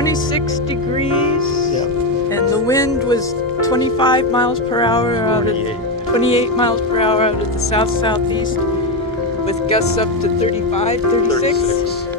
26 degrees. Yep. And the wind was 25 miles per hour out of 28 miles per hour out of the south-southeast with gusts up to 35, 36. 36.